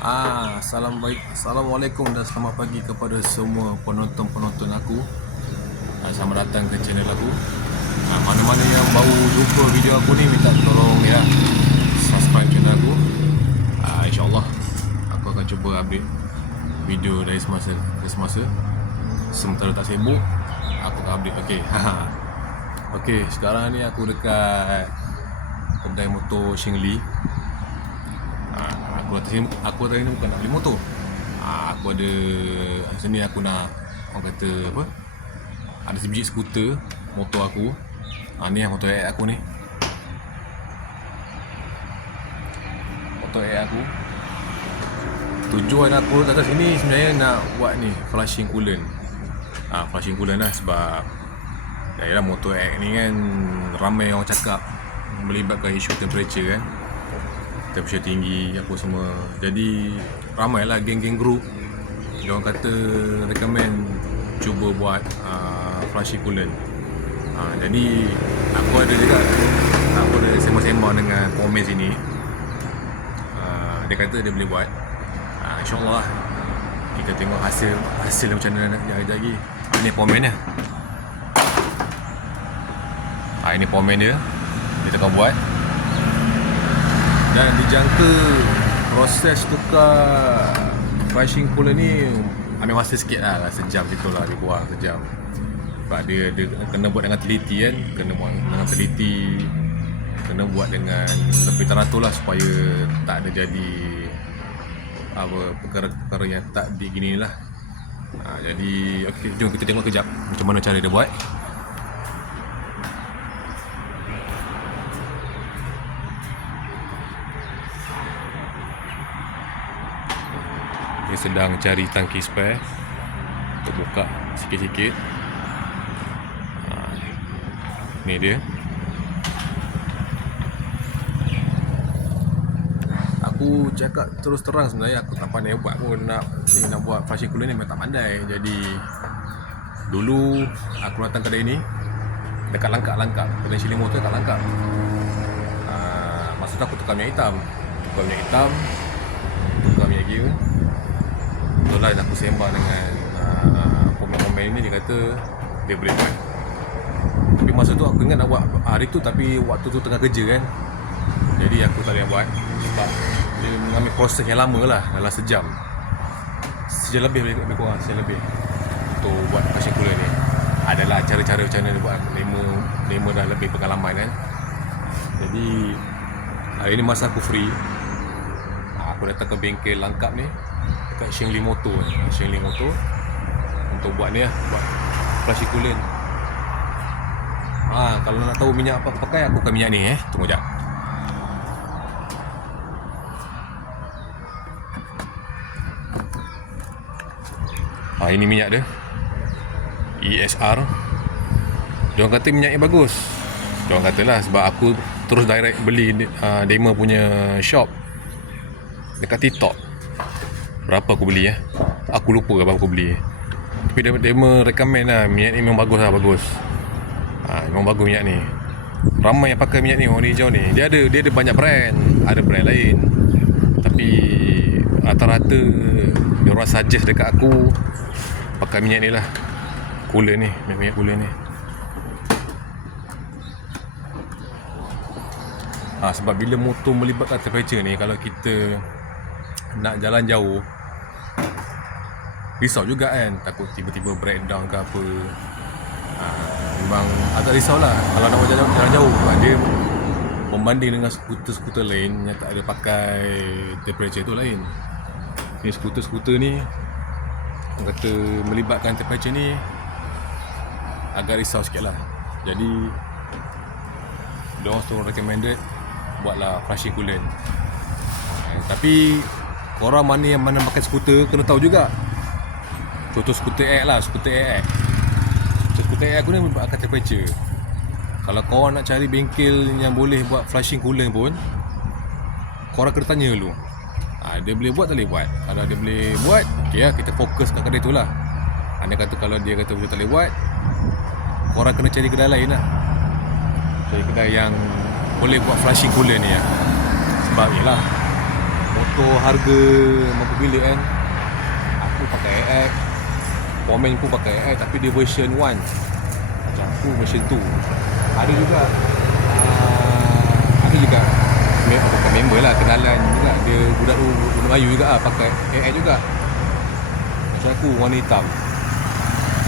Assalamualaikum dan selamat pagi kepada semua penonton-penonton aku. Selamat datang ke channel aku. Mana-mana yang baru jumpa video aku ni, minta tolong ya subscribe channel aku. InsyaAllah aku akan cuba update video dari semasa ke semasa. Sementara tak sibuk, aku akan update. Okey, sekarang ni aku dekat kedai motor Xingli. Aku tadi ni bukan nak beli motor. Aku ada sini, aku nak, orang kata apa, ada sebiji skuter motor aku. Ni motor air aku ni, motor air aku. Tujuan aku datang sini sebenarnya nak buat ni flushing coolant. Flushing coolant lah, sebab yalah motor air ni kan ramai orang cakap melibatkan isu temperature kan, temperature tinggi apa semua. Jadi ramailah geng-geng group diorang kata recommend cuba buat flushing coolant. Jadi aku ada sembang-sembang dengan komen sini. Dia kata dia boleh buat. InsyaAllah kita tengok hasil macam mana sekejap lagi. Ini komen dia. Ini komen dia. Kita akan buat. Dan dijangka proses tukar flushing coolant ni ambil masa sikit lah, sejam gitu lah, lebih kurang sejam. Sebab dia kena buat dengan teliti kan, kena buat dengan teliti, kena buat dengan lebih teratur lah, supaya tak ada jadi apa perkara-perkara yang tak begini lah. Jadi okey, jom kita tengok kejap macam mana cara dia buat. Dia sedang cari tangki spare untuk buka sikit-sikit. Ni dia. Aku cakap terus terang, sebenarnya aku tak pandai buat pun. Nak buat flushing coolant ni memang tak pandai. Jadi dulu aku datang kedai ni dekat Langkap, kedai Xingli motor dekat Langkap. Masa tu aku tukar minyak hitam, tukar minyak gear. Betul lah, aku sembang dengan komen-komen ini, dia kata dia boleh buat. Tapi masa tu aku ingat nak buat hari tu, tapi waktu tu tengah kerja kan, jadi aku tak boleh buat sebab dia mengambil proses yang lama lah, dalam sejam lebih, lebih kurang sejam lebih untuk buat flushing coolant ni. Adalah cara-cara macam mana dia buat. Lima dah lebih pengalaman kan. Jadi hari ni masa aku free, aku datang ke bengkel Langkap ni dekat Xingli Motor untuk buat ni lah, buat flushing coolant. Kalau nak tahu minyak apa aku pakai, aku pakai minyak ni tunggu jap. Ini minyak dia, ESR. Diorang kata minyak ni bagus, diorang katalah, sebab aku terus direct beli Dema punya shop dekat TikTok. Berapa aku beli aku lupa berapa aku beli. Tapi Dema recommend lah, minyak ni memang bagus lah, memang bagus minyak ni. Ramai yang pakai minyak ni, warna hijau ni. Dia ada banyak brand, ada brand lain, tapi rata-rata diorang suggest dekat aku pakai minyak ni lah, coolant ni, minyak coolant ni. Sebab bila motor melibatkan temperature ni, kalau kita nak jalan jauh, risau juga kan, takut tiba-tiba breakdown ke apa. Memang agak risau lah kalau nak jalan jauh, sebab dia membanding dengan skuter-skuter lain yang tak ada pakai temperature tu lain. Ni skuter-skuter ni, orang kata melibatkan temperature ni agak risau sikit lah. Jadi diorang suruh recommended buatlah flushing coolant. Tapi korang mana pakai skuter kena tahu juga. Contoh skuter air lah, skuter air aku ni melibatkan temperature. Kalau korang nak cari bengkel yang boleh buat flushing coolant pun, korang kena tanya dulu, dia boleh buat tak boleh buat. Kalau dia boleh buat, okey lah, kita fokus kat kedai tu lah. Anda kata kalau dia kata boleh tak boleh buat, korang kena cari kedai lain lah, cari kedai yang boleh buat flushing coolant ni lah. Sebab ni lah, motor motor harga berapa bilik kan, aku pakai AX, komen pun pakai AX tapi dia version 1, macam aku version 2. Ada juga bukan member lah, kenalan juga, dia budak Melayu juga pakai AX juga macam aku, warna hitam.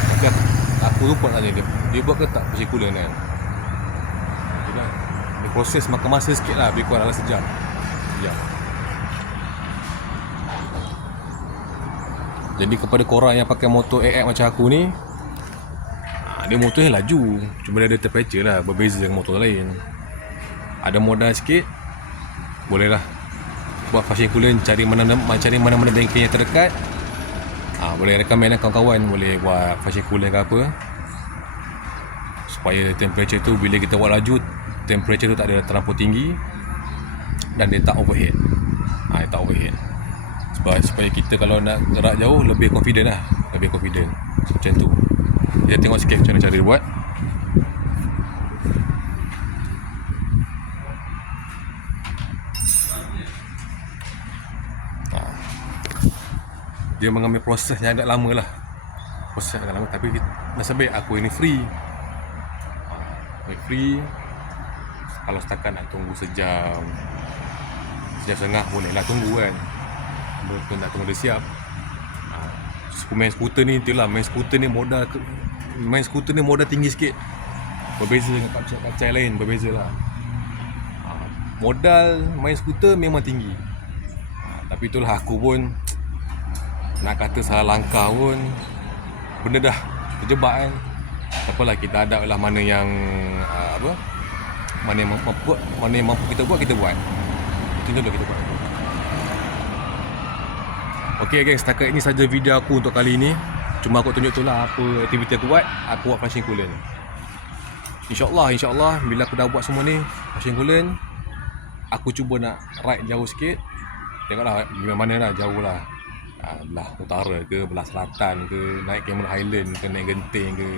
Tapi aku lupa tanya dia buat ke tak versi coolant kan. Dia proses makan masa sikit lah, lebih kurang dalam sejam. Jadi kepada korang yang pakai motor AX macam aku ni, dia motor yang laju, cuma dia ada temperature lah, berbeza dengan motor lain. Ada modal sikit, boleh lah buat flushing coolant, cari mana-mana bengkel yang terdekat. Boleh recommend lah kawan-kawan, boleh buat flushing coolant ke apa, supaya temperature tu bila kita buat laju, temperature tu tak ada terlampau tinggi dan dia tak overheat. Dia tak overheat supaya kita kalau nak gerak jauh lebih confident lah, macam tu. Kita tengok sikit macam mana cara dia buat. Dia mengambil proses yang agak lama lah, tapi nasib baik aku ini free. Kalau setakat nak tunggu sejam setengah, boleh lah tunggu kan, betul nak tunggu dia siap. Main skuter ni itulah, main skuter ni modal tinggi sikit, berbeza dengan kacai lain, berbeza lah. Modal main skuter memang tinggi, tapi itulah aku pun nak kata salah langkah pun benda dah terjebak kan. Tak apalah, kita hadap lah mana yang mana yang mampu kita buat, kita buat. Itu je kita buat. Okey guys, setakat ini saja video aku untuk kali ini. Cuma aku tunjuk tu lah apa aktiviti aku buat. Aku buat flushing coolant. InsyaAllah bila aku dah buat semua ni flushing coolant, aku cuba nak ride jauh sikit. Tengoklah mana lah, jauh lah, belah utara ke, belah selatan ke, naik Cameron Highland ke, naik Genting ke,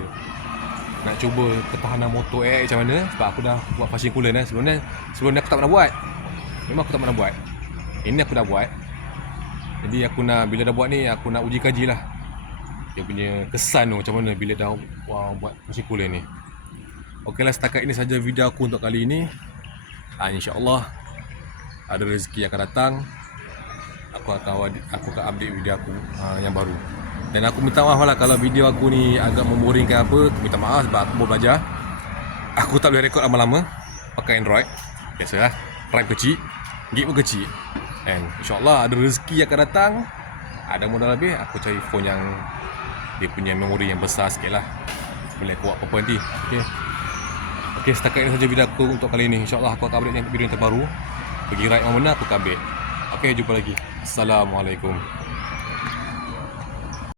nak cuba ketahanan motor AX macam mana. Sebab aku dah buat flushing coolant Sebelum ni aku tak pernah buat. Memang aku tak pernah buat. Ini aku dah buat. Jadi aku nak, bila dah buat ni, aku nak uji kaji lah dia punya kesan tu macam mana bila dah buat flushing coolant ni. Okeylah, setakat ini saja video aku untuk kali ini. InsyaAllah ada rezeki yang akan datang, aku akan update video aku yang baru. Dan aku minta maaf lah kalau video aku ni agak memboringkan apa. Aku minta maaf sebab aku baru belajar. Aku tak boleh rekod lama-lama pakai Android. Biasalah, RAM kecil, gig pun kecil. And insyaAllah ada rezeki yang akan datang, ada modal lebih, aku cari phone yang dia punya memori yang besar sikit lah, boleh aku buat apa-apa nanti. Okey, setakat ini saja video aku untuk kali ini. InsyaAllah aku akan update video yang terbaru. Pergi ride mana-mana aku akan update. Okey, jumpa lagi. Assalamualaikum.